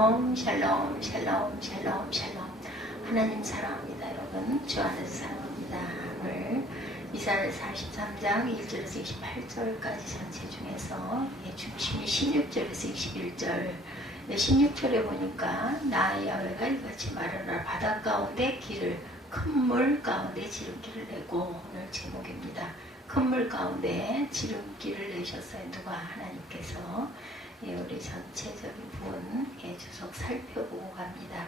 샬롬 샬롬 샬롬 샬롬. 하나님 사랑합니다. 여러분 주 안에서 사랑합니다. 오늘 이사야 43장 1절에서 28절까지 전체 중에서 중심이 16절에서 21절. 16절에 보니까 나 야훼가 이같이 말하노라. 바다 가운데 길을 큰 물 가운데 지름길을 내고. 오늘 제목입니다. 큰 물 가운데 지름길을 내셨어요. 누가? 하나님께서. 우리 전체적인 부분 주석 살펴보고 갑니다.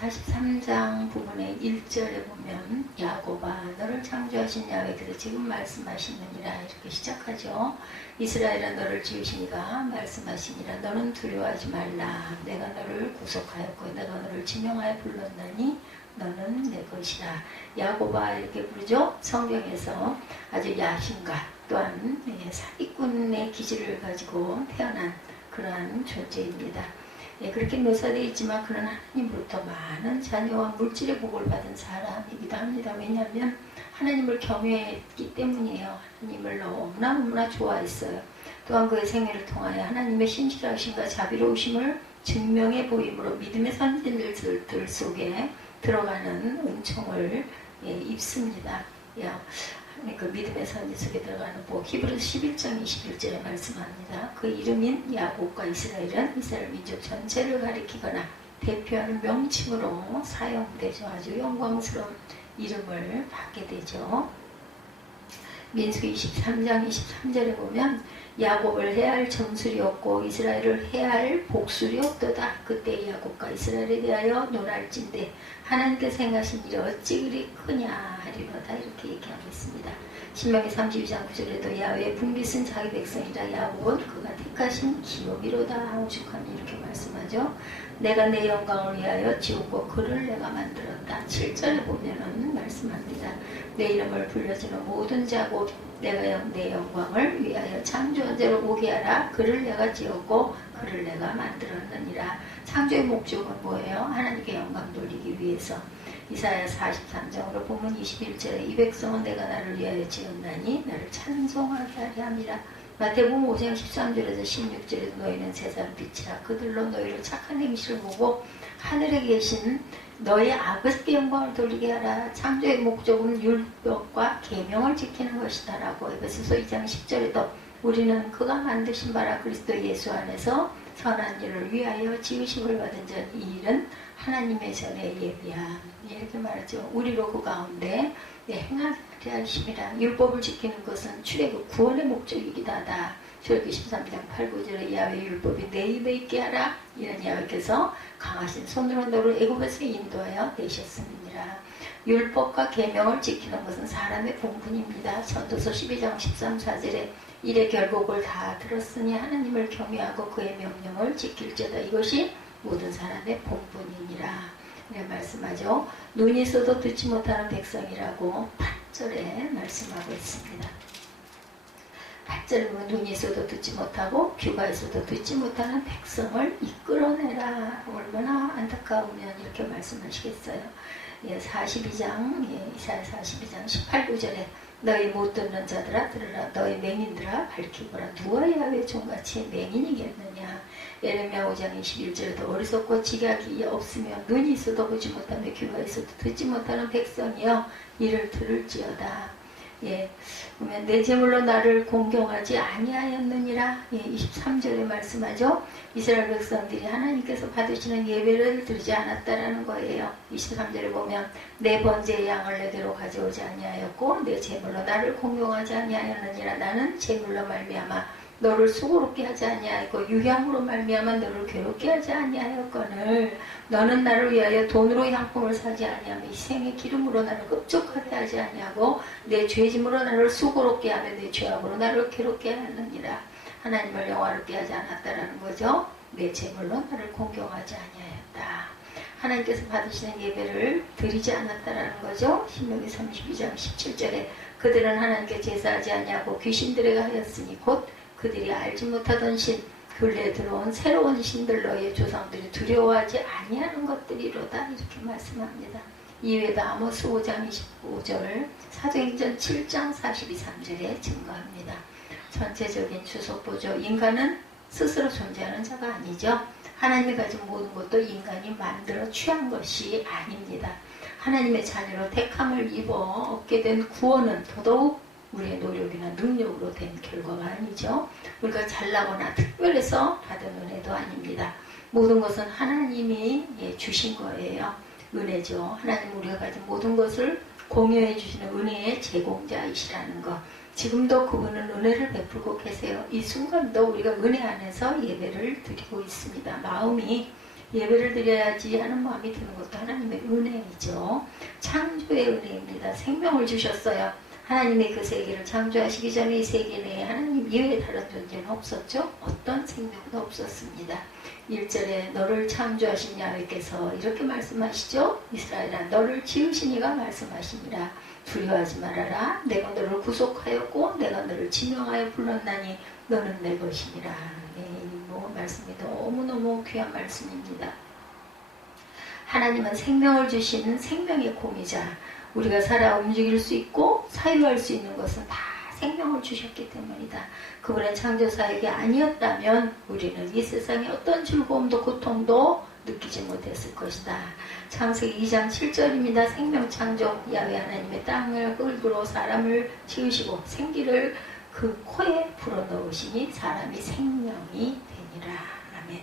43장 부분의 1절에 보면 야곱아 너를 창조하신 야훼께서 지금 말씀하시느니라 이렇게 시작하죠. 이스라엘아 너를 지으시니가 말씀하시니라. 너는 두려워하지 말라. 내가 너를 구속하였고 내가 너를 지명하여 불렀나니 너는 내 것이라. 야곱아 이렇게 부르죠. 성경에서 아주 야심가 또한 사기꾼의 기질을 가지고 태어난 그러한 존재입니다. 그렇게 묘사되어 있지만 그런 하나님으로부터 많은 자녀와 물질의 복을 받은 사람이기도 합니다. 왜냐하면 하나님을 경외했기 때문이에요. 하나님을 너무나 좋아했어요. 또한 그의 생애를 통하여 하나님의 신실하심과 자비로우심을 증명해 보임으로 믿음의 선진들들 속에 들어가는 은총을 입습니다. 그 믿음의 선지 속에 들어가는 복. 히브리서 11장 21절에 말씀합니다. 그 이름인 야곱과 이스라엘은 이스라엘 민족 전체를 가리키거나 대표하는 명칭으로 사용되죠. 아주 영광스러운 이름을 받게 되죠. 민수기 23장 23절에 보면 야곱을 해야 할 정술이 없고 이스라엘을 해야 할 복술이 없도다. 그때 야곱과 이스라엘에 대하여 놀랄진대 하나님께서 행하신 일이 어찌 그리 크냐 하리로다. 이렇게 얘기하고 있습니다. 신명기 32장 9절에도 야훼의 분비 쓴 자기 백성이라 야곱은 그가 택하신 기업이로다. 오죽하니 이렇게 말씀하죠. 내가 내 영광을 위하여 지었고 그를 내가 만들었다. 7절에 보면은 말씀합니다. 내 이름을 불려주는 모든 자고 내가 내 영광을 위하여 창조한 자로 오게 하라. 그를 내가 지었고 그를 내가 만들었느니라. 창조의 목적은 뭐예요? 하나님께 영광 돌리기 위해서. 이사야 43장으로 보면 21절에 이 백성은 내가 나를 위하여 지었나니 나를 찬송하게 하리 함이라. 마태복음 5장 13절에서 16절에도 너희는 세상 빛이라. 그들로 너희를 착한 행실을 보고 하늘에 계신 너의 아버지께 영광을 돌리게 하라. 창조의 목적은 율법과 계명을 지키는 것이다 라고 에베소서 2장 10절에도 우리는 그가 만드신 바라 그리스도 예수 안에서 선한 일을 위하여 지으심을 받은 자 이 일은 하나님의 전에 예비함 이렇게 말하죠. 우리로 그 가운데 행하게 하심이라. 율법을 지키는 것은 출애굽 구원의 목적이기도 하다. 출애굽기 13장 8, 9절에 야훼 율법이 내 입에 있게 하라. 이런 야훼께서 강하신 손으로 너를 애굽에서 인도하여 내셨음이니라. 율법과 계명을 지키는 것은 사람의 본분입니다. 전도서 12장 13, 14절에 이래 결국을 다 들었으니 하나님을 경외하고 그의 명령을 지킬지어다. 이것이 모든 사람의 본분이니라. 네, 말씀하죠. 눈이 있어도 듣지 못하는 백성이라고 8절에 말씀하고 있습니다. 8절에 보면 눈이 있어도 듣지 못하고 귀가 있어도 듣지 못하는 백성을 이끌어내라. 얼마나 안타까우면 이렇게 말씀하시겠어요. 42장 이사야 42장 18, 9절에 너희 못 듣는 자들아 들으라. 너희 맹인들아 밝히거라. 누가 야훼 종같이 맹인이겠느냐. 예레미야 5장 21절에도 어리석고 지각이 없으며 눈이 있어도 보지 못하며 귀가 있어도 듣지 못하는 백성이여 이를 들을지어다. 보면 내 제물로 나를 공경하지 아니하였느니라. 23절에 말씀하죠. 이스라엘 백성들이 하나님께서 받으시는 예배를 드리지 않았다라는 거예요. 23절에 보면 내 번제의 양을 내게로 가져오지 아니하였고 내 제물로 나를 공경하지 아니하였느니라. 나는 제물로 말미암아 너를 수고롭게 하지 아니하였고 유향으로 말미암아 너를 괴롭게 하지 아니하였거늘 너는 나를 위하여 돈으로 향품을 사지 아니하며 희생의 기름으로 나를 급족하게 하지 아니하고 내 죄짐으로 나를 수고롭게 하며 내 죄악으로 나를 괴롭게 하느니라. 하나님을 영화롭게 하지 않았다라는 거죠. 내 제물로 나를 공경하지 아니하였다. 하나님께서 받으시는 예배를 드리지 않았다라는 거죠. 신명기 32장 17절에 그들은 하나님께 제사하지 아니하고 귀신들에게 하였으니 곧 그들이 알지 못하던 신 근래에 들어온 새로운 신들 너희의 조상들이 두려워하지 아니하는 것들이로다. 이렇게 말씀합니다. 이외에도 아모스 5장 25절 사도행전 7장 42, 3절에 증거합니다. 전체적인 추석 보죠. 인간은 스스로 존재하는 자가 아니죠. 하나님이 가진 모든 것도 인간이 만들어 취한 것이 아닙니다. 하나님의 자녀로 택함을 입어 얻게 된 구원은 더더욱 우리의 노력이나 능력으로 된 결과가 아니죠. 우리가 잘나거나 특별해서 받은 은혜도 아닙니다. 모든 것은 하나님이 주신 거예요. 은혜죠. 하나님 우리가 가진 모든 것을 공유해 주시는 은혜의 제공자이시라는 것. 지금도 그분은 은혜를 베풀고 계세요. 이 순간도 우리가 은혜 안에서 예배를 드리고 있습니다. 마음이 예배를 드려야지 하는 마음이 드는 것도 하나님의 은혜이죠. 창조의 은혜입니다. 생명을 주셨어요. 하나님이 그 세계를 창조하시기 전에 이 세계 내에 하나님 이외에 다른 존재는 없었죠. 어떤 생명도 없었습니다. 1절에 너를 창조하신 야훼께서 이렇게 말씀하시죠. 이스라엘아 너를 지으신 이가 말씀하시니라. 두려워하지 말아라. 내가 너를 구속하였고 내가 너를 지명하여 불렀나니 너는 내 것이니라. 말씀이 너무너무 귀한 말씀입니다. 하나님은 생명을 주신 생명의 공이자 우리가 살아 움직일 수 있고 사유할 수 있는 것은 다 생명을 주셨기 때문이다. 그분의 창조사역이 아니었다면 우리는 이 세상의 어떤 즐거움도 고통도 느끼지 못했을 것이다. 창세기 2장 7절입니다. 생명 창조 야훼 하나님의 땅을 흙으로 사람을 지으시고 생기를 그 코에 불어넣으시니 사람이 생명이 되니라. 아멘.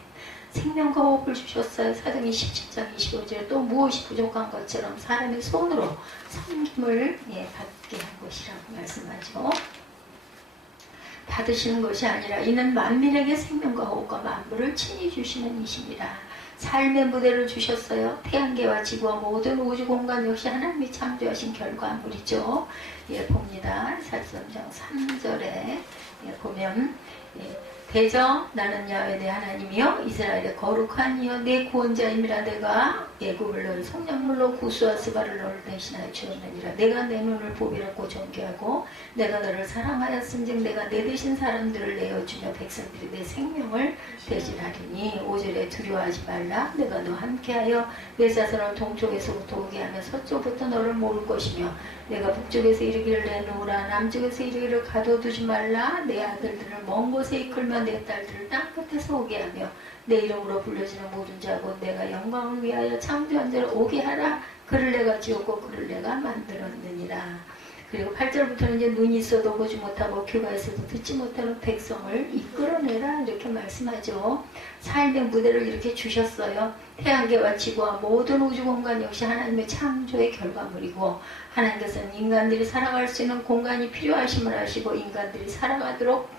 생명과 호흡을 주셨어요. 사도행전 17장 25절에 또 무엇이 부족한 것처럼 사람의 손으로 섬김을 받게 한 것이라고 말씀하죠. 받으시는 것이 아니라 이는 만민에게 생명과 호흡과 만물을 친히 주시는 이십니다. 삶의 무대를 주셨어요. 태양계와 지구와 모든 우주 공간 역시 하나님이 창조하신 결과물이죠. 봅니다. 43장 3절에 보면 대저 나는 야훼 내 하나님이여 이스라엘의 거룩한 이여 내 구원자임이라. 내가 애굽을 너희 성령물로 구수와 스바를 너를 대신하여 주었느니라. 내가 내 눈을 보배롭고 존귀하고 내가 너를 사랑하였은즉 내가 내 대신 사람들을 내어주며 백성들이 내 생명을 대신하리니. 5절에 두려워하지 말라. 내가 너와 함께하여 내 자손을 동쪽에서부터 오게 하며 서쪽부터 너를 모을 것이며 내가 북쪽에서 이르기를 내놓으라. 남쪽에서 이르기를 가둬두지 말라. 내 아들들을 먼 곳에 이끌며 내 딸들을 땅끝에서 오게 하며 내 이름으로 불려지는 모든 자 곧 내가 영광을 위하여 창조한 자를 오게 하라. 그를 내가 지었고 그를 내가 만들었느니라. 그리고 8절부터는 이제 눈이 있어도 보지 못하고 귀가 있어도 듣지 못하는 백성을 이끌어내라 이렇게 말씀하죠. 삶의 무대를 이렇게 주셨어요. 태양계와 지구와 모든 우주 공간 역시 하나님의 창조의 결과물이고 하나님께서는 인간들이 살아갈 수 있는 공간이 필요하심을 아시고 인간들이 살아가도록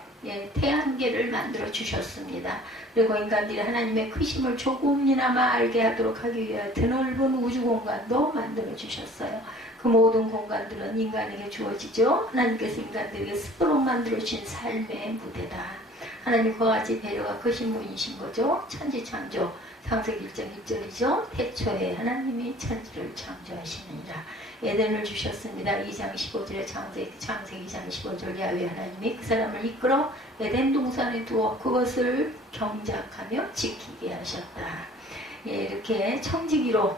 태양계를 만들어 주셨습니다. 그리고 인간들이 하나님의 크심을 조금이나마 알게 하도록 하기 위해 드넓은 우주 공간도 만들어 주셨어요. 그 모든 공간들은 인간에게 주어지죠. 하나님께서 인간들에게 스스로 만들어 주신 삶의 무대다. 하나님 그와 같이 배려가 크신 분이신 거죠. 천지창조 창세기 1장 1절이죠. 태초에 하나님이 천지를 창조하시느니라. 에덴을 주셨습니다. 2장 15절에 창세기 2장 15절 야훼 하나님이 그 사람을 이끌어 에덴 동산에 두어 그것을 경작하며 지키게 하셨다. 이렇게 청지기로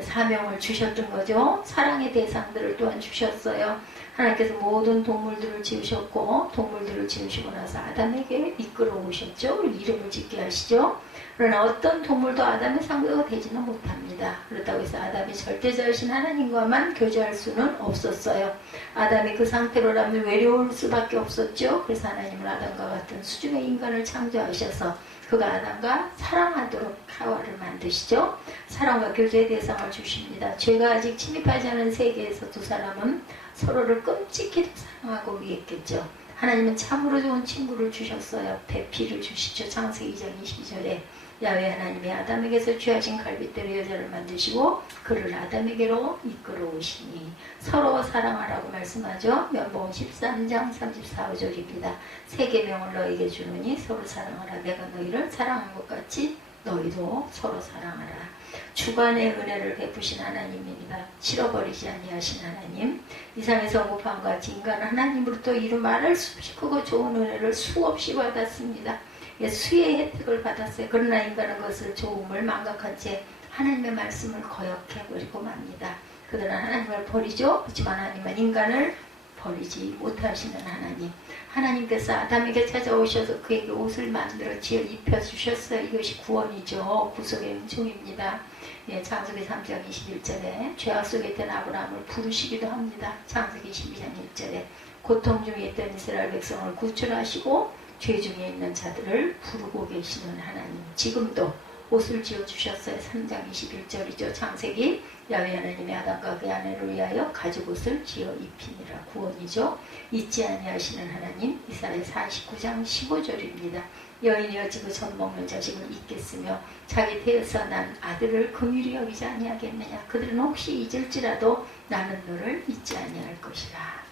사명을 주셨던 거죠. 사랑의 대상들을 또한 주셨어요. 하나님께서 모든 동물들을 지으셨고 동물들을 지으시고 나서 아담에게 이끌어 오셨죠. 이름을 짓게 하시죠. 그러나 어떤 동물도 아담의 상대가 되지는 못합니다. 그렇다고 해서 아담이 절대자이신 하나님과만 교제할 수는 없었어요. 아담이 그 상태로라면 외로울 수밖에 없었죠. 그래서 하나님은 아담과 같은 수준의 인간을 창조하셔서 그가 아담과 사랑하도록 하와를 만드시죠. 사랑과 교제의 대상을 주십니다. 죄가 아직 침입하지 않은 세계에서 두 사람은 서로를 끔찍히도 사랑하고 위했겠죠. 하나님은 참으로 좋은 친구를 주셨어요. 배피를 주시죠. 창세기 2장 22절에 야훼 하나님이 아담에게서 취하신 갈빗대로 여자를 만드시고 그를 아담에게로 이끌어 오시니 서로 사랑하라고 말씀하죠. 면봉 13장 34절입니다. 세 계명을 너에게 주노니 서로 사랑하라. 내가 너희를 사랑한 것 같이 너희도 서로 사랑하라. 주관의 은혜를 베푸신 하나님입니다. 실어버리지 아니하신 하나님. 이상의 성급함과 같이 인간은 하나님으로부터 이루 말할 수 없이 크고 좋은 은혜를 수없이 받았습니다. 수의 혜택을 받았어요. 그러나 인간은 그것을 좋음을 망각한 채 하나님의 말씀을 거역해버리고 맙니다. 그들은 하나님을 버리죠. 그렇지만 하나님은 인간을 버리지 못하시는 하나님. 하나님께서 아담에게 찾아오셔서 그에게 옷을 만들어 지어 입혀주셨어요. 이것이 구원이죠. 구속의 은총입니다. 예, 창세기 3장 21절에 죄악 속에 있던 아브라함을 부르시기도 합니다. 창세기 12장 1절에 고통 중에 있던 이스라엘 백성을 구출하시고 죄 중에 있는 자들을 부르고 계시는 하나님. 지금도 옷을 지어주셨어요. 3장 21절이죠. 창세기 야훼 하나님의 아담과 그의 아내를 위하여 가죽옷을 지어 입히니라. 구원이죠. 잊지 아니하시는 하나님. 이사야 49장 15절입니다. 여인이여 지금 젖 먹는 자식을 잊겠으며 자기 태에서 난 아들을 긍휼히 여기지 아니하겠느냐. 그들은 혹시 잊을지라도 나는 너를 잊지 아니할 것이라.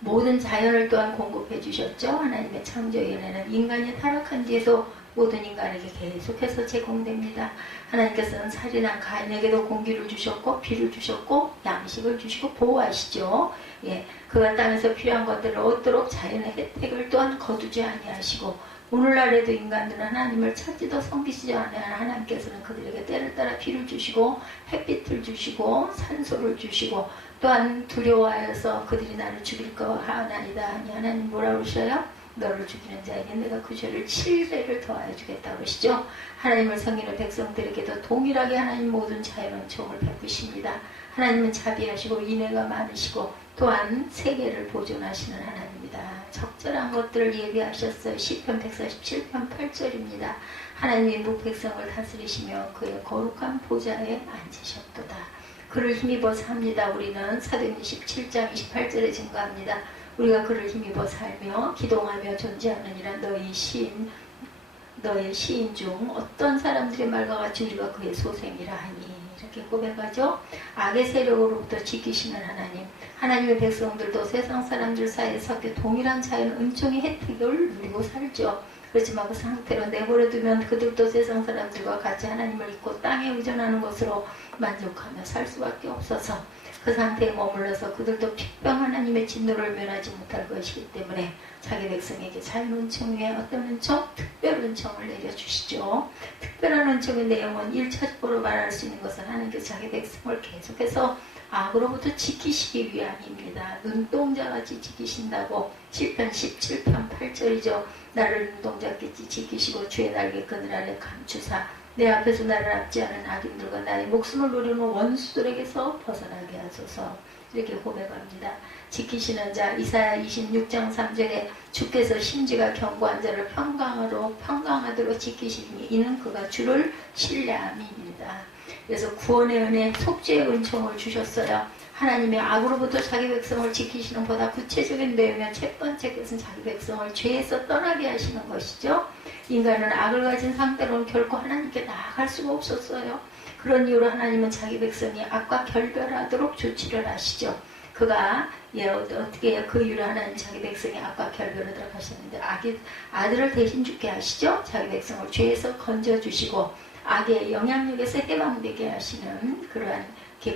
모든 자연을 또한 공급해 주셨죠. 하나님의 창조연에는 인간이 타락한 뒤에도 모든 인간에게 계속해서 제공됩니다. 하나님께서는 살인한 가인에게도 공기를 주셨고 비를 주셨고 양식을 주시고 보호하시죠. 예, 그가 땅에서 필요한 것들을 얻도록 자연의 혜택을 또한 거두지 아니하시고 오늘날에도 인간들은 하나님을 찾지도 섬기시지 아니하는 하나님께서는 그들에게 때를 따라 비를 주시고 햇빛을 주시고 산소를 주시고 또한 두려워하여서 그들이 나를 죽일 거 하나이다 하니 하나님 뭐라 그러셔요? 너를 죽이는 자에게 내가 그 죄를 7배를 더하여 주겠다고 그러시죠. 하나님을 섬기는 백성들에게도 동일하게 하나님 모든 자연은 은총을 베푸십니다. 하나님은 자비하시고 인애가 많으시고 또한 세계를 보존하시는 하나님입니다. 적절한 것들을 예비하셨어요. 시편 147편 8절입니다. 하나님이 무백성을 다스리시며 그의 거룩한 보좌에 앉으셨도다. 그를 힘입어 삽니다. 우리는 사도행전 17장 28절에 증거합니다. 우리가 그를 힘입어 살며 기동하며 존재하느니라. 너의 시인 중 어떤 사람들의 말과 같이 우리가 그의 소생이라 하니. 이렇게 고백하죠. 악의 세력으로부터 지키시는 하나님. 하나님의 백성들도 세상 사람들 사이에 섞여 동일한 자연 은총의 혜택을 누리고 살죠. 그렇지만 그 상태로 내버려두면 그들도 세상 사람들과 같이 하나님을 잊고 땅에 의존하는 것으로 만족하며 살 수밖에 없어서 그 상태에 머물러서 그들도 픽병 하나님의 진노를 면하지 못할 것이기 때문에 자기 백성에게 자연 은총 외에 어떤 은총? 특별 은총을 내려주시죠. 특별한 은총의 내용은 1차적으로 말할 수 있는 것은 하나님께서 자기 백성을 계속해서 악으로부터 지키시기 위함입니다. 눈동자같이 지키신다고 시편 17편 8절이죠. 나를 눈동자같이 지키시고 주의 날개 그늘 아래 감추사 내 앞에서 나를 앞지 않은 악인들과 나의 목숨을 노리는 원수들에게서 벗어나게 하소서. 이렇게 고백합니다. 지키시는 자 이사야 26장 3절에 주께서 심지가 견고한 자를 평강하도록 지키시니 이는 그가 주를 신뢰함입니다. 그래서 구원의 은혜, 속죄의 은총을 주셨어요. 하나님의 악으로부터 자기 백성을 지키시는 보다 구체적인 내용은 첫 번째 것은 자기 백성을 죄에서 떠나게 하시는 것이죠. 인간은 악을 가진 상태로는 결코 하나님께 나아갈 수가 없었어요. 그런 이유로 하나님은 자기 백성이 악과 결별하도록 조치를 하시죠. 그가 어떻게 해요? 그 이유로 하나님 자기 백성이 악과 결별하도록 하셨는데 아들을 대신 죽게 하시죠. 자기 백성을 죄에서 건져주시고 악의 영향력에서 해방되게 하시는 그러한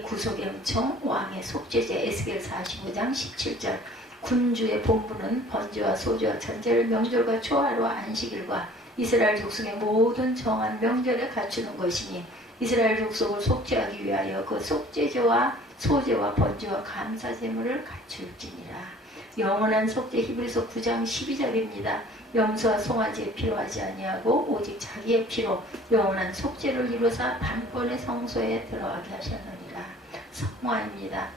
구속의 은총, 왕의 속죄제 에스겔 45장 17절 군주의 본부는 번제와 소제와 전제를 명절과 초하루와 안식일과 이스라엘 족속의 모든 정한 명절에 갖추는 것이니 이스라엘 족속을 속죄하기 위하여 그 속죄제와 소제와 번제와 감사제물을 갖출지니라. 영원한 속죄 히브리서 9장 12절입니다. 염소와 송아지의 피로 하지 아니하고 오직 자기의 피로 영원한 속죄를 이루사 단번에 성소에 들어가게 하셨느니라. 성화입니다.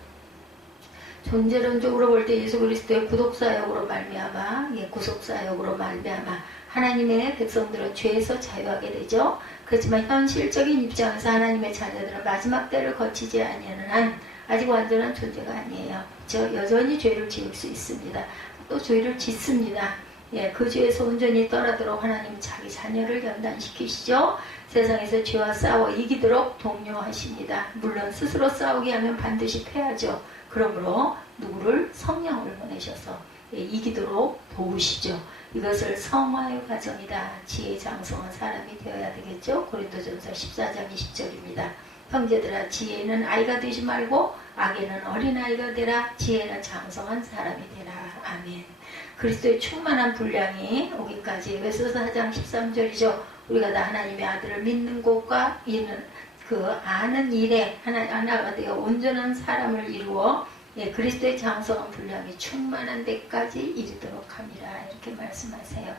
존재론적으로 볼 때 예수 그리스도의 구속사역으로 말미암아 구속사역으로 말미암아 하나님의 백성들은 죄에서 자유하게 되죠. 그렇지만 현실적인 입장에서 하나님의 자녀들은 마지막 때를 거치지 아니하는 한 아직 완전한 존재가 아니에요. 여전히 죄를 지을 수 있습니다. 또 죄를 짓습니다. 그 죄에서 온전히 떠나도록 하나님 자기 자녀를 연단시키시죠. 세상에서 죄와 싸워 이기도록 독려하십니다. 물론 스스로 싸우게 하면 반드시 패하죠. 그러므로 누구를 성령을 보내셔서 이기도록 도우시죠. 이것을 성화의 과정이다. 지혜 장성한 사람이 되어야 되겠죠. 고린도전서 14장 20절입니다. 형제들아 지혜는 아이가 되지 말고 악에는 어린아이가 되라. 지혜는 장성한 사람이 되라. 아멘. 그리스도의 충만한 분량이 오기까지 에베소서 4장 13절이죠. 우리가 다 하나님의 아들을 믿는 것과 이는 그 아는 일에 하나가 되어 온전한 사람을 이루어 예, 그리스도의 장성한 분량이 충만한 데까지 이르도록 함이라 이렇게 말씀하세요.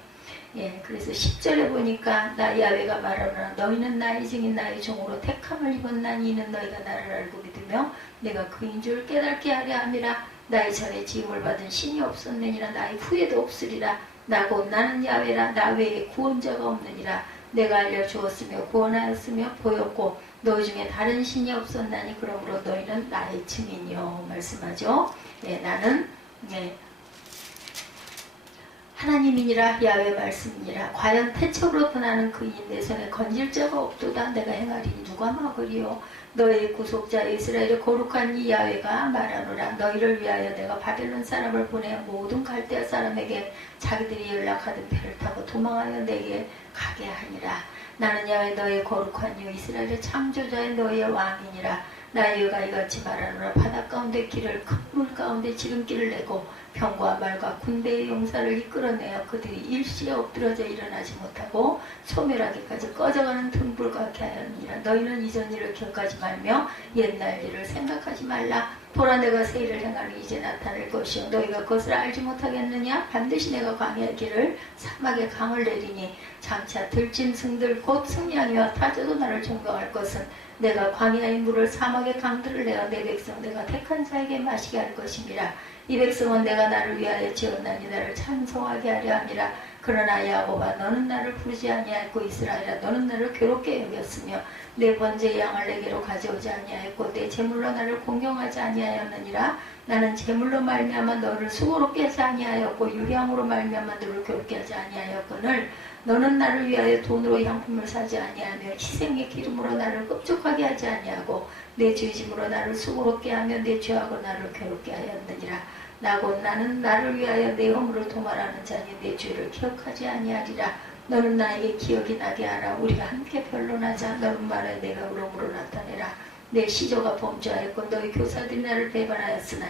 예, 그래서 10절에 보니까 나 야훼가 말하노라 너희는 나의 증인 나의 종으로 택함을 입었나니 이는 너희가 나를 알고 믿으며 내가 그인 줄 깨닫게 하려 함이라. 나의 전에 지음을 받은 신이 없었느니라 나의 후에도 없으리라. 나 곧 나는 야훼라 나 외에 구원자가 없느니라. 내가 알려주었으며 구원하였으며 보였고 너희 중에 다른 신이 없었나니 그러므로 너희는 나의 증인이요 말씀하죠. 예, 나는 하나님이니라 야훼 말씀이니라. 과연 태초로부터 나는 그인 내 손에 건질 자가 없도다. 내가 행하리니 누가 막으리요. 너의 구속자 이스라엘의 거룩한 이 야훼가 말하노라. 너희를 위하여 내가 바벨론 사람을 보내 모든 갈대아 사람에게 자기들이 연락하던 배를 타고 도망하여 내게 가게 하니라. 나는 야훼 너의 거룩한 이 이스라엘의 창조자의 너의 왕이니라. 나 여호와가 이같이 말하노라. 바다 가운데 길을 큰 물 가운데 지름길을 내고 병과 말과 군대의 용사를 이끌어내어 그들이 일시에 엎드러져 일어나지 못하고 소멸하기까지 꺼져가는 등불 같게 하였느니라. 너희는 이전 일을 기억하지 말며 옛날 일을 생각하지 말라. 보라 내가 새 일을 행하니 이제 나타날 것이요 너희가 그것을 알지 못하겠느냐. 반드시 내가 광야의 길을 사막의 강을 내리니 장차 들짐승들 곧 승냥이와 타조도 나를 존경할 것은 내가 광야의 물을 사막의 강들을 내어 내 백성 내가 택한 자에게 마시게 할 것임이라. 이 백성은 내가 나를 위하여 지었나니 나를 찬송하게 하려 함이라. 그러나 야곱아 너는 나를 부르지 아니하였고 이스라엘아 너는 나를 괴롭게 여겼으며 내 번제의 양을 내게로 가져오지 아니하였고 내 제물로 나를 공경하지 아니하였느니라. 나는 제물로 말미암아 너를 수고롭게 하지 아니하였고 유향으로 말미암아 너를 괴롭게 하지 아니하였거늘 너는 나를 위하여 돈으로 향품을 사지 아니하며 희생의 기름으로 나를 흡족하게 하지 아니하고 내 죄짐으로 나를 수고롭게 하며 내 죄하고 나를 괴롭게 하였느니라. 나 곧 나는 나를 위하여 내 허물을 도말하는 자니 내 죄를 기억하지 아니하리라. 너는 나에게 기억이 나게 하라. 우리가 함께 변론하자. 너는 말하여 내가 으로므로 나타내라. 내 시조가 범죄하였고 너희 교사들이 나를 배반하였으나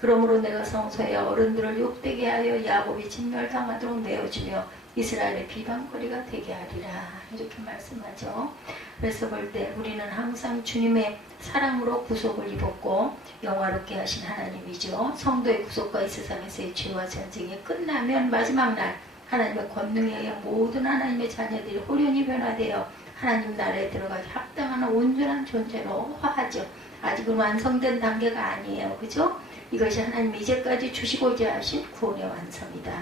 그러므로 내가 성소의 어른들을 욕되게 하여 야곱이 진멸당하도록 내어주며 이스라엘의 비방거리가 되게 하리라. 이렇게 말씀하죠. 그래서 볼 때 우리는 항상 주님의 사랑으로 구속을 입었고 영화롭게 하신 하나님이죠. 성도의 구속과 이 세상에서의 죄와 전쟁이 끝나면 마지막 날 하나님의 권능에 의해 모든 하나님의 자녀들이 호련히 변화되어 하나님 나라에 들어가 합당한 온전한 존재로 화하죠. 아직은 완성된 단계가 아니에요. 그죠? 이것이 하나님이 이제까지 주시고자 하신 구원의 완성이다.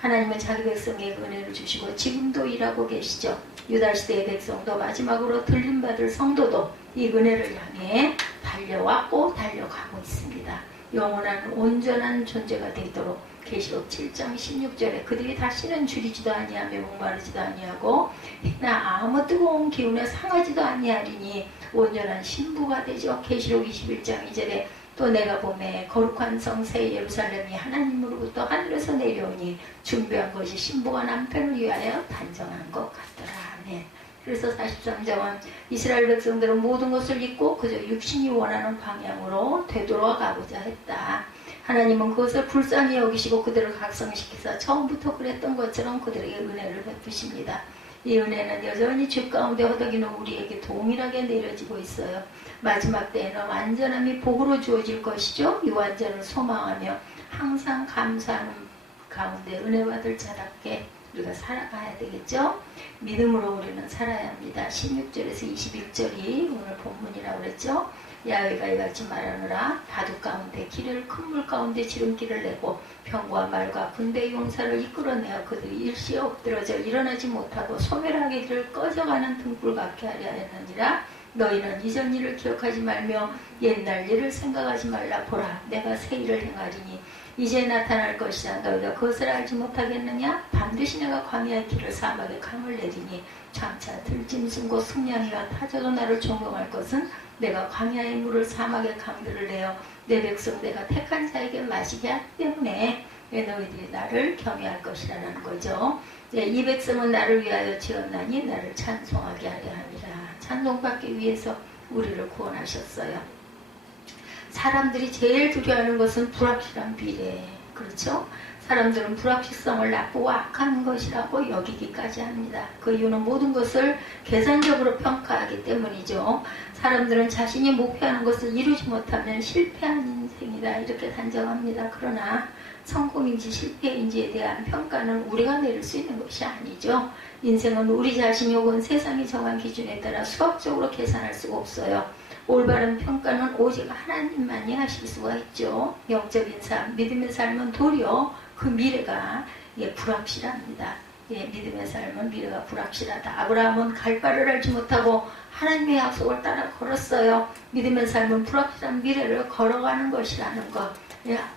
하나님은 자기 백성에게 은혜를 주시고 지금도 일하고 계시죠. 유다시대의 백성도 마지막으로 들림받을 성도도 이 은혜를 향해 달려왔고 달려가고 있습니다. 영원한 온전한 존재가 되도록 계시록 7장 16절에 그들이 다시는 줄이지도 아니하며 목마르지도 아니하고 나 아무 뜨거운 기운에 상하지도 아니하리니 온전한 신부가 되죠. 계시록 21장 2절에 또 내가 보매 거룩한 성 새 예루살렘이 하나님으로부터 하늘에서 내려오니 준비한 것이 신부가 남편을 위하여 단정한 것 같더라. 아멘. 그래서 43장은 이스라엘 백성들은 모든 것을 잊고 그저 육신이 원하는 방향으로 되돌아가고자 했다. 하나님은 그것을 불쌍히 여기시고 그들을 각성시키사 처음부터 그랬던 것처럼 그들에게 은혜를 베푸십니다. 이 은혜는 여전히 죄 가운데 허덕이는 우리에게 동일하게 내려지고 있어요. 마지막 때에는 완전함이 복으로 주어질 것이죠. 이 완전을 소망하며 항상 감사하는 가운데 은혜 받을 자답게 우리가 살아가야 되겠죠. 믿음으로 우리는 살아야 합니다. 16절에서 21절이 오늘 본문이라고 그랬죠. 야훼가 이같이 말하노라. 바둑 가운데 길을 큰 물 가운데 지름길을 내고 병과 말과 군대의 용사를 이끌어내어 그들이 일시에 엎드러져 일어나지 못하고 소멸하기를 꺼져가는 등불 같게 하려 했느니라. 너희는 이전 일을 기억하지 말며 옛날 일을 생각하지 말라. 보라 내가 새 일을 행하리니 이제 나타날 것이다. 너희가 그것을 알지 못하겠느냐. 반드시 내가 광야의 길을 사막의 강을 내리니 장차 들짐승 곧 승냥이와 타조도 나를 존경할 것은 내가 광야의 물을 사막의 강들을 내어 내 백성 내가 택한 자에게 마시게 하기 때문에 너희들이 나를 경외할 것이라는 거죠. 이 백성은 나를 위하여 지었나니 나를 찬송하게 하려 합니다. 찬송받기 위해서 우리를 구원하셨어요. 사람들이 제일 두려워하는 것은 불확실한 미래. 그렇죠? 사람들은 불확실성을 나쁘고 악한 것이라고 여기기까지 합니다. 그 이유는 모든 것을 계산적으로 평가하기 때문이죠. 사람들은 자신이 목표하는 것을 이루지 못하면 실패한 인생이다 이렇게 단정합니다. 그러나 성공인지 실패인지에 대한 평가는 우리가 내릴 수 있는 것이 아니죠. 인생은 우리 자신이 혹은 세상이 정한 기준에 따라 수학적으로 계산할 수가 없어요. 올바른 평가는 오직 하나님만이 하실 수가 있죠. 영적인 삶, 믿음의 삶은 도리어 그 미래가 불확실합니다. 믿음의 삶은 미래가 불확실하다. 아브라함은 갈 바를 알지 못하고 하나님의 약속을 따라 걸었어요. 믿음의 삶은 불확실한 미래를 걸어가는 것이라는 것.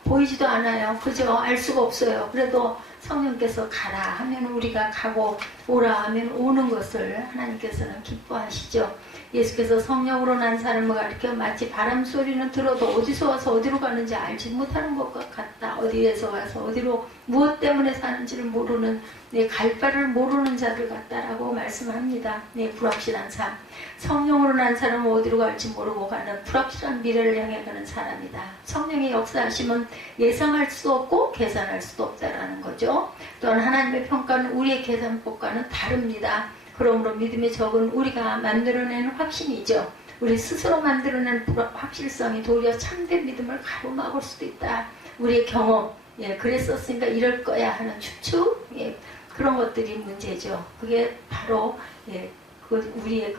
보이지도 않아요. 그죠? 알 수가 없어요. 그래도 성령께서 가라 하면 우리가 가고 오라 하면 오는 것을 하나님께서는 기뻐하시죠. 예수께서 성령으로 난 사람을 가리켜 마치 바람 소리는 들어도 어디서 와서 어디로 가는지 알지 못하는 것과 같다. 어디에서 와서 어디로 무엇 때문에 사는지를 모르는 갈 바를 모르는 자들 같다라고 말씀합니다. 불확실한 삶. 성령으로 난 사람은 어디로 갈지 모르고 가는 불확실한 미래를 향해 가는 사람이다. 성령의 역사하심은 예상할 수 없고 계산할 수도 없다라는 거죠. 또한 하나님의 평가는 우리의 계산법과는 다릅니다. 그러므로 믿음의 적은 우리가 만들어낸 확신이죠. 우리 스스로 만들어낸 확실성이 도리어 참된 믿음을 가로막을 수도 있다. 우리의 경험, 그랬었으니까 이럴 거야 하는 추측, 그런 것들이 문제죠. 그게 바로 우리의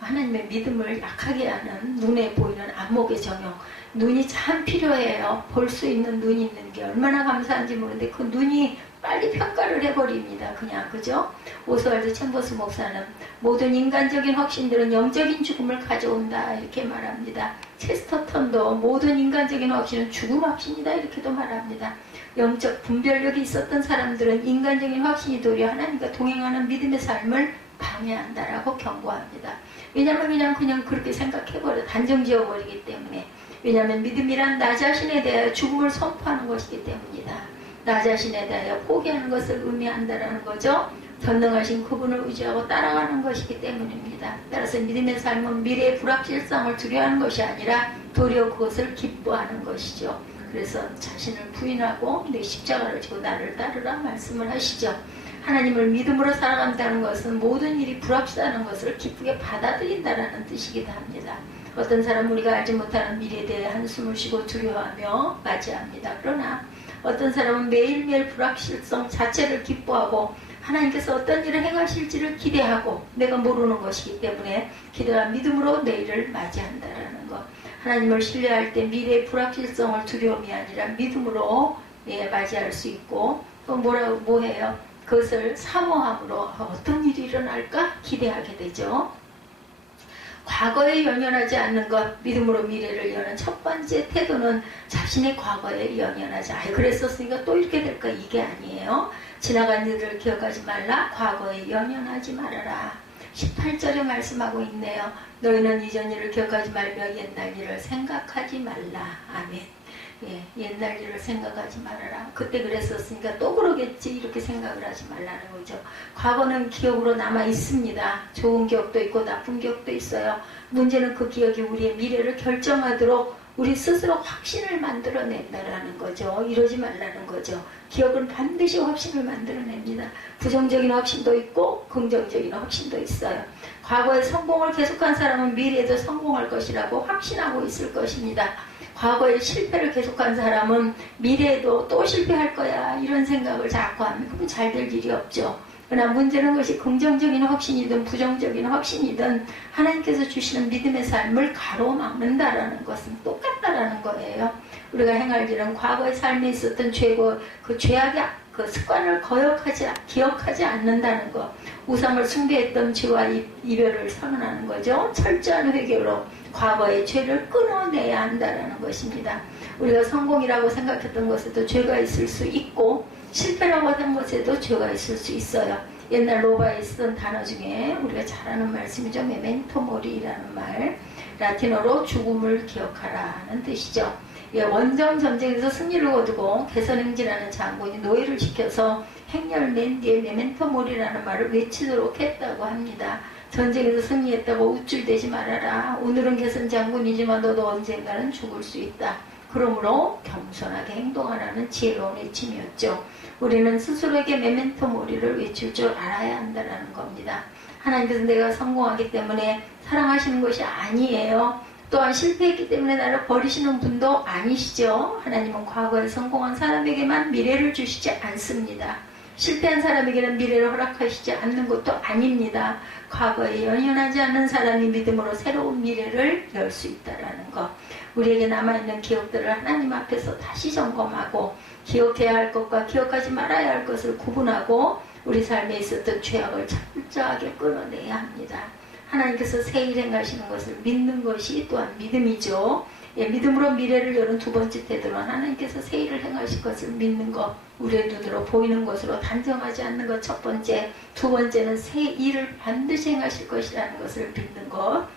하나님의 믿음을 약하게 하는 눈에 보이는 안목의 정욕. 눈이 참 필요해요. 볼 수 있는 눈이 있는 게 얼마나 감사한지 모르는데 그 눈이 빨리 평가를 해버립니다. 그냥 그죠? 오스왈드 챔버스 목사는 모든 인간적인 확신들은 영적인 죽음을 가져온다 이렇게 말합니다. 체스터턴도 모든 인간적인 확신은 죽음 확신이다 이렇게도 말합니다. 영적 분별력이 있었던 사람들은 인간적인 확신이 도리어 하나님과 동행하는 믿음의 삶을 방해한다라고 경고합니다. 왜냐하면 그냥 그렇게 생각해버려 단정지어버리기 때문에. 왜냐하면 믿음이란 나 자신에 대하여 죽음을 선포하는 것이기 때문이다. 나 자신에 대하여 포기하는 것을 의미한다라는 거죠. 전능하신 그분을 의지하고 따라가는 것이기 때문입니다. 따라서 믿음의 삶은 미래의 불확실성을 두려워하는 것이 아니라 도리어 그것을 기뻐하는 것이죠. 그래서 자신을 부인하고 내 십자가를 지고 나를 따르라 말씀을 하시죠. 하나님을 믿음으로 살아간다는 것은 모든 일이 불확실하다는 것을 기쁘게 받아들인다라는 뜻이기도 합니다. 어떤 사람은 우리가 알지 못하는 미래에 대해 한숨을 쉬고 두려워하며 맞이합니다. 그러나 어떤 사람은 매일매일 불확실성 자체를 기뻐하고 하나님께서 어떤 일을 행하실지를 기대하고 내가 모르는 것이기 때문에 기대와 믿음으로 내일을 맞이한다라는 것. 하나님을 신뢰할 때 미래의 불확실성을 두려움이 아니라 믿음으로 맞이할 수 있고 또 뭐해요? 그것을 사모함으로 어떤 일이 일어날까 기대하게 되죠. 과거에 연연하지 않는 것, 믿음으로 미래를 여는 첫 번째 태도는 자신의 과거에 연연하지. 그랬었으니까 또 이렇게 될까? 이게 아니에요. 지나간 일을 기억하지 말라. 과거에 연연하지 말아라. 18절에 말씀하고 있네요. 너희는 이전 일을 기억하지 말며 옛날 일을 생각하지 말라. 아멘. 옛날 일을 생각하지 말아라. 그때 그랬었으니까 또 그러겠지 이렇게 생각을 하지 말라는 거죠. 과거는 기억으로 남아 있습니다. 좋은 기억도 있고 나쁜 기억도 있어요. 문제는 그 기억이 우리의 미래를 결정하도록 우리 스스로 확신을 만들어낸다라는 거죠. 이러지 말라는 거죠. 기억은 반드시 확신을 만들어냅니다. 부정적인 확신도 있고 긍정적인 확신도 있어요. 과거에 성공을 계속한 사람은 미래에도 성공할 것이라고 확신하고 있을 것입니다. 과거에 실패를 계속한 사람은 미래에도 또 실패할 거야 이런 생각을 자꾸 하면 그럼 잘 될 일이 없죠. 그러나 문제는 것이 긍정적인 확신이든 부정적인 확신이든 하나님께서 주시는 믿음의 삶을 가로막는다라는 것은 똑같다라는 거예요. 우리가 행할 일은 과거의 삶에 있었던 죄고 그 죄악의 그 습관을 기억하지 않는다는 것. 우상을 숭배했던 죄와 이별을 선언하는 거죠. 철저한 회개로 과거의 죄를 끊어내야 한다는 것입니다. 우리가 성공이라고 생각했던 것에도 죄가 있을 수 있고 실패라고 하던 것에도 죄가 있을 수 있어요. 옛날 로바에 쓰던 단어 중에 우리가 잘 아는 말씀이죠. 메멘토 모리라는 말. 라틴어로 죽음을 기억하라는 뜻이죠. 원정 전쟁에서 승리를 거두고 개선행진하는 장군이 노예를 시켜서 행렬 낸 뒤에 메멘토 모리라는 말을 외치도록 했다고 합니다. 전쟁에서 승리했다고 우쭐대지 말아라. 오늘은 개선 장군이지만 너도 언젠가는 죽을 수 있다. 그러므로 겸손하게 행동하라는 지혜로운 외침이었죠. 우리는 스스로에게 메멘토 모리를 외칠 줄 알아야 한다는 겁니다. 하나님께서 내가 성공하기 때문에 사랑하시는 것이 아니에요. 또한 실패했기 때문에 나를 버리시는 분도 아니시죠. 하나님은 과거에 성공한 사람에게만 미래를 주시지 않습니다. 실패한 사람에게는 미래를 허락하시지 않는 것도 아닙니다. 과거에 연연하지 않는 사람이 믿음으로 새로운 미래를 열 수 있다는 것. 우리에게 남아있는 기억들을 하나님 앞에서 다시 점검하고 기억해야 할 것과 기억하지 말아야 할 것을 구분하고 우리 삶에 있었던 죄악을 철저하게 끊어내야 합니다. 하나님께서 새 일 행하시는 것을 믿는 것이 또한 믿음이죠. 믿음으로 미래를 여는 두 번째 태도는 하나님께서 새 일을 행하실 것을 믿는 것, 우리의 눈으로 보이는 것으로 단정하지 않는 것 첫 번째, 두 번째는 새 일을 반드시 행하실 것이라는 것을 믿는 것.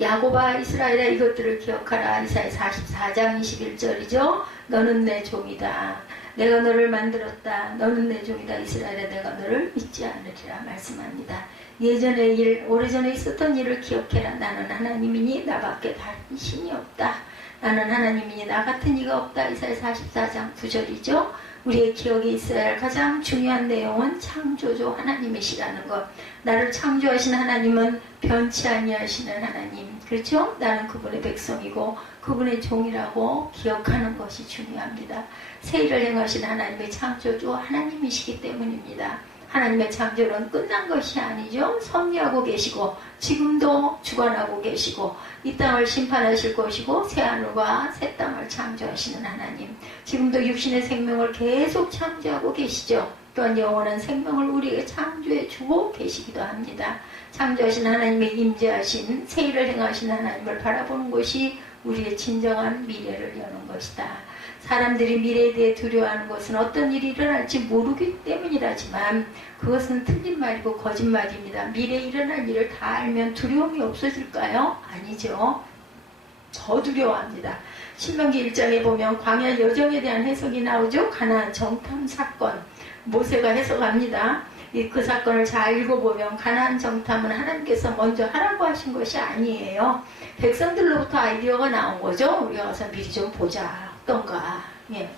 야곱아 이스라엘아 이것들을 기억하라. 이사야 44장 21절이죠. 너는 내 종이다. 내가 너를 만들었다. 너는 내 종이다. 이스라엘아 내가 너를 잊지 않으리라 말씀합니다. 예전의 일, 오래전에 있었던 일을 기억해라. 나는 하나님이니 나밖에 다른 신이 없다. 나는 하나님이니 나 같은 이가 없다. 이사야 44장 9절이죠. 우리의 기억에 있어야 할 가장 중요한 내용은 창조주 하나님이시라는 것. 나를 창조하신 하나님은 변치 아니하시는 하나님. 그렇죠? 나는 그분의 백성이고 그분의 종이라고 기억하는 것이 중요합니다. 새 일을 행하신 하나님의 창조주 하나님이시기 때문입니다. 하나님의 창조는 끝난 것이 아니죠. 섭리하고 계시고 지금도 주관하고 계시고 이 땅을 심판하실 것이고 새하늘과 새 땅을 창조하시는 하나님. 지금도 육신의 생명을 계속 창조하고 계시죠. 또한 영원한 생명을 우리에게 창조해 주고 계시기도 합니다. 창조하신 하나님의 임재하신 새 일을 행하신 하나님을 바라보는 것이 우리의 진정한 미래를 여는 것이다. 사람들이 미래에 대해 두려워하는 것은 어떤 일이 일어날지 모르기 때문이라지만 그것은 틀린 말이고 거짓말입니다. 미래에 일어날 일을 다 알면 두려움이 없어질까요? 아니죠. 더 두려워합니다. 신명기 1장에 보면 광야 여정에 대한 해석이 나오죠. 가나안 정탐 사건. 모세가 해석합니다. 그 사건을 잘 읽어보면 가나안 정탐은 하나님께서 먼저 하라고 하신 것이 아니에요. 백성들로부터 아이디어가 나온 거죠. 우리가 가서 미리 좀 보자. 어떤가?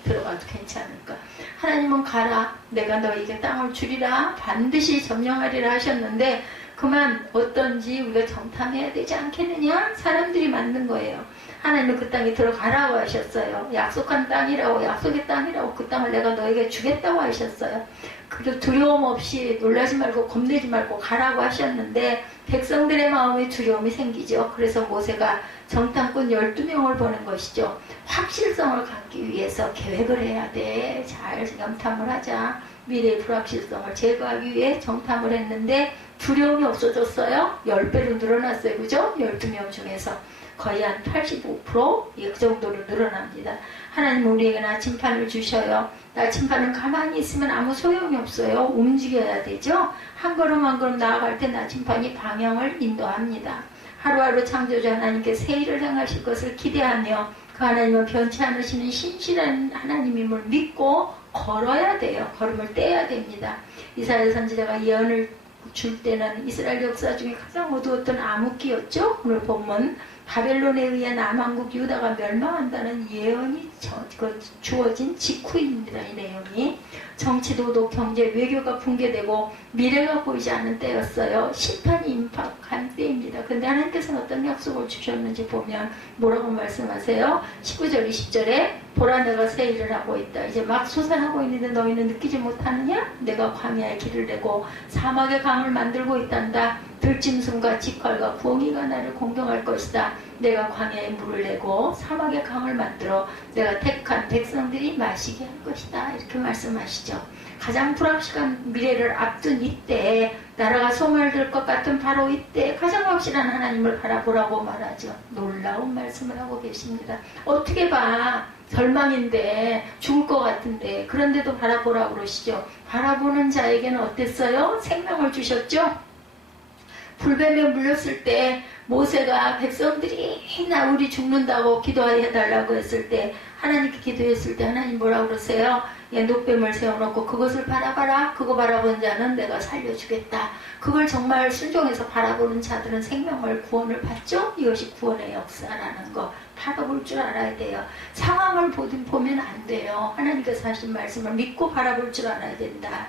들어가도 괜찮을까? 하나님은 가라. 내가 너에게 땅을 주리라. 반드시 점령하리라 하셨는데 그만 어떤지 우리가 정탐해야 되지 않겠느냐? 사람들이 만든 거예요. 하나님은 그 땅에 들어가라고 하셨어요. 약속한 땅이라고, 약속의 땅이라고 그 땅을 내가 너에게 주겠다고 하셨어요. 그리고 두려움 없이 놀라지 말고 겁내지 말고 가라고 하셨는데 백성들의 마음에 두려움이 생기죠. 그래서 모세가 정탐꾼 12명을 보낸 것이죠. 확실성을 갖기 위해서 계획을 해야 돼. 잘 정탐을 하자. 미래의 불확실성을 제거하기 위해 정탐을 했는데 두려움이 없어졌어요. 10배로 늘어났어요. 그죠? 12명 중에서. 거의 한 85%? 이 정도로 늘어납니다. 하나님은 우리에게 나침판을 주셔요. 나침판은 가만히 있으면 아무 소용이 없어요. 움직여야 되죠. 한 걸음 한 걸음 나아갈 때 나침판이 방향을 인도합니다. 하루하루 창조주 하나님께 새 일을 행하실 것을 기대하며 그 하나님은 변치 않으시는 신실한 하나님임을 믿고 걸어야 돼요. 걸음을 떼야 됩니다. 이사야 선지자가 예언을 줄 때는 이스라엘 역사 중에 가장 어두웠던 암흑기였죠. 오늘 본문 바벨론에 의해 남왕국 유다가 멸망한다는 예언이 주어진 직후입니다. 이 내용이 정치, 도덕, 경제, 외교가 붕괴되고 미래가 보이지 않는 때였어요. 심판이 임박한 때입니다. 근데 하나님께서는 어떤 약속을 주셨는지 보면 뭐라고 말씀하세요? 19절 20절에 보라 내가 새 일을 하고 있다. 이제 막 솟아나고 있는데 너희는 느끼지 못하느냐? 내가 광야에 길을 내고 사막에 강을 만들고 있단다. 들짐승과 지컬과 부엉이가 나를 공경할 것이다. 내가 광야에 물을 내고 사막에 강을 만들어 내가 택한 백성들이 마시게 할 것이다. 이렇게 말씀하시죠. 가장 불확실한 미래를 앞둔 이때 나라가 소멸될 것 같은 바로 이때 가장 확실한 하나님을 바라보라고 말하죠. 놀라운 말씀을 하고 계십니다. 어떻게 봐. 절망인데 죽을 것 같은데 그런데도 바라보라고 그러시죠. 바라보는 자에게는 어땠어요? 생명을 주셨죠. 불뱀에 물렸을 때 모세가 백성들이 나 우리 죽는다고 기도해달라고 했을 때 하나님께 기도했을 때 하나님 뭐라고 그러세요? 녹뱀을 세워놓고 그것을 바라봐라. 그거 바라보는 자는 내가 살려주겠다. 그걸 정말 순종해서 바라보는 자들은 생명을 구원을 받죠. 이것이 구원의 역사라는 거 바라볼 줄 알아야 돼요. 상황을 보면 안 돼요. 하나님께서 하신 말씀을 믿고 바라볼 줄 알아야 된다.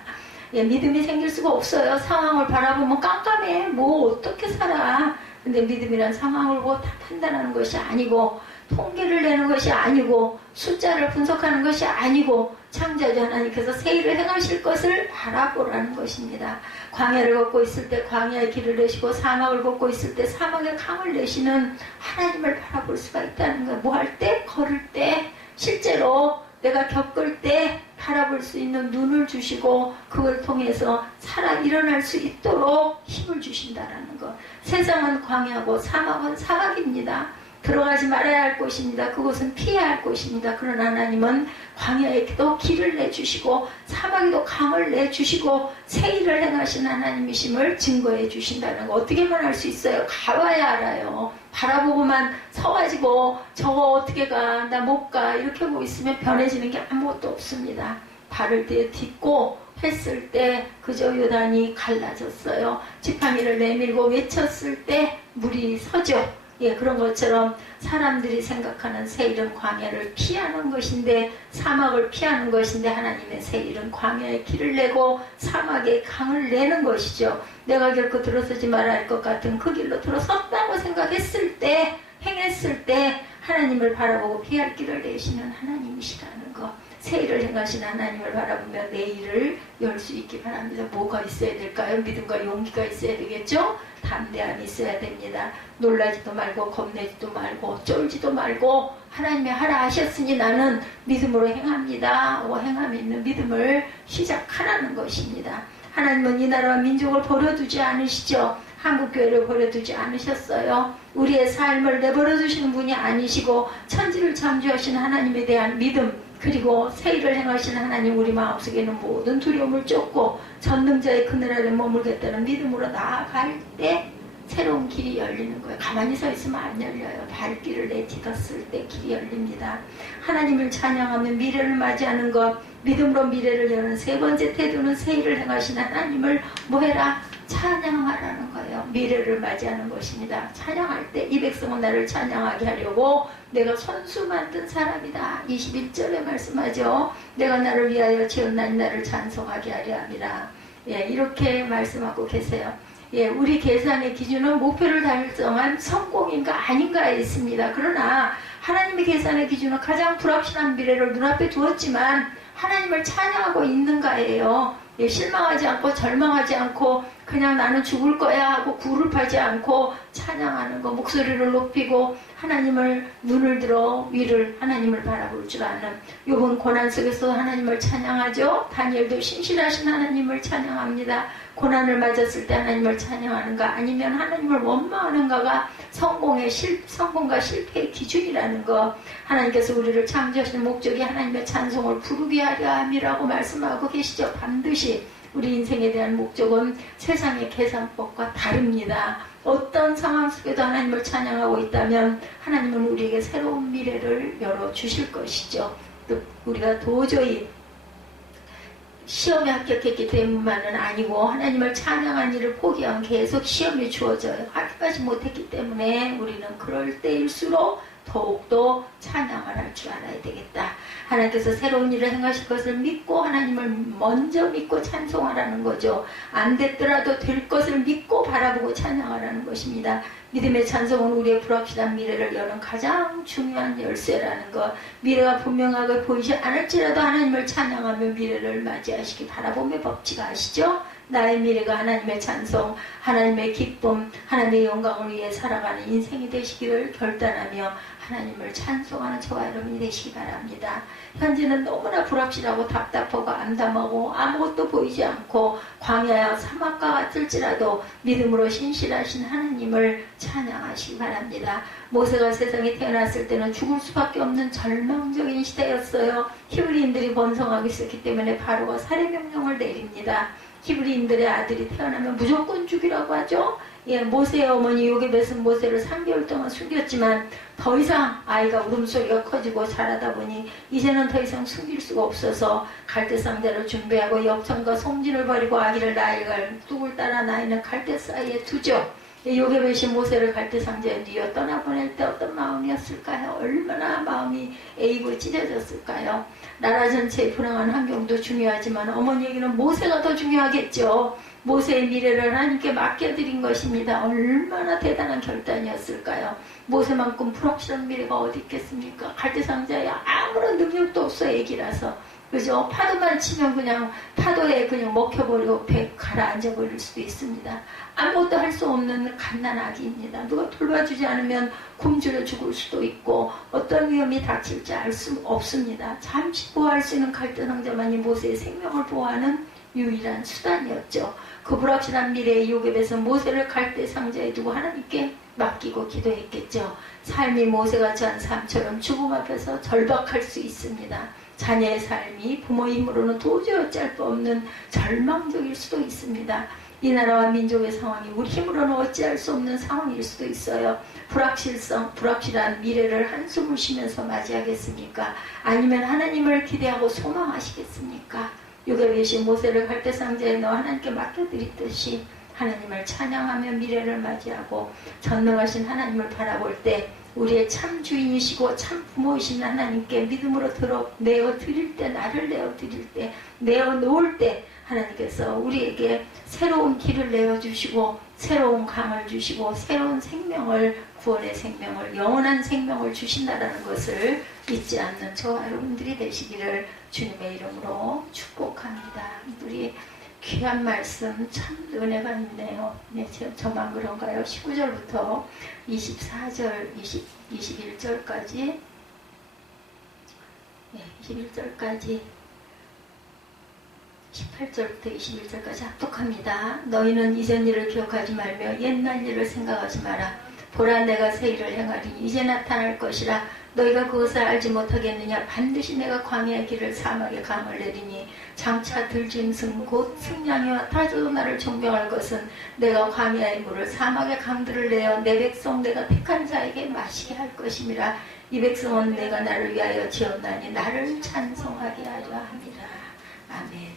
예, 믿음이 생길 수가 없어요. 상황을 바라보면 깜깜해. 뭐 어떻게 살아. 근데 믿음이란 상황을 보고 다 판단하는 것이 아니고, 통계를 내는 것이 아니고, 숫자를 분석하는 것이 아니고, 창조주 하나님께서 새 일을 행하실 것을 바라보라는 것입니다. 광야를 걷고 있을 때 광야의 길을 내시고, 사막을 걷고 있을 때 사막의 강을 내시는 하나님을 바라볼 수가 있다는 거예요. 뭐 할 때? 걸을 때, 실제로 내가 겪을 때 바라볼 수 있는 눈을 주시고, 그걸 통해서 살아 일어날 수 있도록 힘을 주신다라는 것. 세상은 광야고 사막은 사막입니다. 들어가지 말아야 할 곳입니다. 그곳은 피해야 할 곳입니다. 그러나 하나님은 광야에도 길을 내주시고 사막에도 강을 내주시고 새 일을 행하신 하나님이심을 증거해 주신다는 거. 어떻게만 알 수 있어요? 가봐야 알아요. 바라보고만 서가지고 저거 어떻게 가? 나 못 가. 이렇게 하고 있으면 변해지는 게 아무것도 없습니다. 발을 딛고 했을 때 그저 요단이 갈라졌어요. 지팡이를 내밀고 외쳤을 때 물이 서죠. 예, 그런 것처럼 사람들이 생각하는 새 일은 광야를 피하는 것인데, 사막을 피하는 것인데, 하나님의 새 일은 광야에 길을 내고 사막에 강을 내는 것이죠. 내가 결코 들어서지 말아야 할 것 같은 그 길로 들어섰다고 생각했을 때, 행했을 때 하나님을 바라보고 피할 길을 내시는 하나님이시라는 것. 새 일을 행하신 하나님을 바라보며 내 일을 열 수 있기 바랍니다. 뭐가 있어야 될까요? 믿음과 용기가 있어야 되겠죠? 담대함이 있어야 됩니다. 놀라지도 말고 겁내지도 말고 쫄지도 말고 하나님이 하라 하셨으니 나는 믿음으로 행합니다. 행함 있는 믿음을 시작하라는 것입니다. 하나님은 이 나라와 민족을 버려두지 않으시죠. 한국교회를 버려두지 않으셨어요. 우리의 삶을 내버려 두시는 분이 아니시고 천지를 창조하신 하나님에 대한 믿음, 그리고 새 일을 행하신 하나님, 우리 마음속에는 모든 두려움을 쫓고 전능자의 그늘 아래 머물겠다는 믿음으로 나아갈 때 새로운 길이 열리는 거예요. 가만히 서 있으면 안 열려요. 발길을 내딛었을 때 길이 열립니다. 하나님을 찬양하며 미래를 맞이하는 것, 믿음으로 미래를 여는 세 번째 태도는 새 일을 행하신 하나님을 뭐해라? 찬양하라는 거예요. 미래를 맞이하는 것입니다. 찬양할 때 이 백성은 나를 찬양하게 하려고 내가 손수 만든 사람이다. 21절에 말씀하죠. 내가 나를 위하여 지었나니 나를 찬송하게 하려 함이라. 예, 이렇게 말씀하고 계세요. 예, 우리 계산의 기준은 목표를 달성한 성공인가 아닌가에 있습니다. 그러나 하나님의 계산의 기준은 가장 불확실한 미래를 눈앞에 두었지만 하나님을 찬양하고 있는가예요. 예, 실망하지 않고 절망하지 않고 그냥 나는 죽을 거야 하고 굴을 파지 않고 찬양하는 거, 목소리를 높이고 하나님을 눈을 들어 위를 하나님을 바라볼 줄 아는, 욥은 고난 속에서 하나님을 찬양하죠. 다니엘도 신실하신 하나님을 찬양합니다. 고난을 맞았을 때 하나님을 찬양하는가 아니면 하나님을 원망하는가가 성공과 실패의 기준이라는 것. 하나님께서 우리를 창조하신 목적이 하나님의 찬송을 부르게 하려 함이라고 말씀하고 계시죠. 반드시 우리 인생에 대한 목적은 세상의 계산법과 다릅니다. 어떤 상황 속에도 하나님을 찬양하고 있다면 하나님은 우리에게 새로운 미래를 열어주실 것이죠. 또 우리가 도저히 시험에 합격했기 때문만은 아니고 하나님을 찬양한 일을 포기하면 계속 시험이 주어져요. 합격하지 못했기 때문에 우리는 그럴 때일수록 더욱더 찬양을 할 줄 알아야 되겠다. 하나님께서 새로운 일을 행하실 것을 믿고 하나님을 먼저 믿고 찬송하라는 거죠. 안 됐더라도 될 것을 믿고 바라보고 찬양하라는 것입니다. 믿음의 찬송은 우리의 불확실한 미래를 여는 가장 중요한 열쇠라는 것. 미래가 분명하게 보이지 않을지라도 하나님을 찬양하며 미래를 맞이하시기 바라보며 법칙하시죠. 나의 미래가 하나님의 찬송, 하나님의 기쁨, 하나님의 영광을 위해 살아가는 인생이 되시기를 결단하며 하나님을 찬송하는 저와 여러분이 되시기 바랍니다. 현재는 너무나 불확실하고 답답하고 암담하고 아무것도 보이지 않고 광야와 사막과 같을지라도 믿음으로 신실하신 하나님을 찬양하시기 바랍니다. 모세가 세상에 태어났을 때는 죽을 수밖에 없는 절망적인 시대였어요. 히브리인들이 번성하고 있었기 때문에 바로가 살해명령을 내립니다. 히브리인들의 아들이 태어나면 무조건 죽이라고 하죠. 예, 모세의 어머니 요게벳은 모세를 3개월 동안 숨겼지만 더 이상 아이가 울음소리가 커지고 자라다 보니 이제는 더 이상 숨길 수가 없어서 갈대상자를 준비하고 엽전과 송진을 버리고 아기를 나이갈 뚝을 따라 나이는 갈대 사이에 두죠. 요괴벳이 모세를 갈대상자에 뉘어 떠나보낼 때 어떤 마음이었을까요? 얼마나 마음이 애이고 찢어졌을까요? 나라 전체의 불황한 환경도 중요하지만 어머니에게는 모세가 더 중요하겠죠. 모세의 미래를 하나님께 맡겨드린 것입니다. 얼마나 대단한 결단이었을까요? 모세만큼 불확실한 미래가 어디 있겠습니까? 갈대상자에 아무런 능력도 없어 애기라서. 그죠? 파도만 치면 그냥 파도에 그냥 먹혀버리고 배 가라앉아버릴 수도 있습니다. 아무것도 할 수 없는 갓난아기입니다. 누가 돌봐주지 않으면 굶주려 죽을 수도 있고 어떤 위험이 닥칠지 알 수 없습니다. 잠시 보호할 수 있는 갈대상자만이 모세의 생명을 보호하는 유일한 수단이었죠. 그 불확실한 미래의 요괴에서 모세를 갈대상자에 두고 하나님께 맡기고 기도했겠죠. 삶이 모세가 처한 삶처럼 죽음 앞에서 절박할 수 있습니다. 자녀의 삶이 부모의 힘으로는 도저히 어찌할 수 없는 절망적일 수도 있습니다. 이 나라와 민족의 상황이 우리 힘으로는 어찌할 수 없는 상황일 수도 있어요. 불확실한 미래를 한숨을 쉬면서 맞이하겠습니까? 아니면 하나님을 기대하고 소망하시겠습니까? 요괴벳이 모세를 갈대상자에 넣어 하나님께 맡겨드렸듯이 하나님을 찬양하며 미래를 맞이하고 전능하신 하나님을 바라볼 때 우리의 참 주인이시고 참 부모이신 하나님께 믿음으로 내어 드릴 때, 나를 내어 드릴 때, 내어 놓을 때 하나님께서 우리에게 새로운 길을 내어주시고 새로운 강을 주시고 새로운 생명을, 구원의 생명을, 영원한 생명을 주신다라는 것을 잊지 않는 저와 여러분들이 되시기를 주님의 이름으로 축복합니다. 우리 귀한 말씀 참 은혜가 있네요. 네, 저만 그런가요? 19절부터 24절, 21절까지 21절까지 18절부터 21절까지 합독합니다. 너희는 이전 일을 기억하지 말며 옛날 일을 생각하지 마라. 보라 내가 새 일을 행하리니 이제 나타날 것이라. 너희가 그것을 알지 못하겠느냐. 반드시 내가 광야의 길을 사막에 강을 내리니 장차 들짐승 곧 승냥이와 타조도 나를 존경할 것은 내가 광야의 물을 사막의 강들을 내어 내 백성 내가 택한 자에게 마시게 할 것임이라. 이 백성은 내가 나를 위하여 지었나니 나를 찬송하게 하려 함이라. 아멘.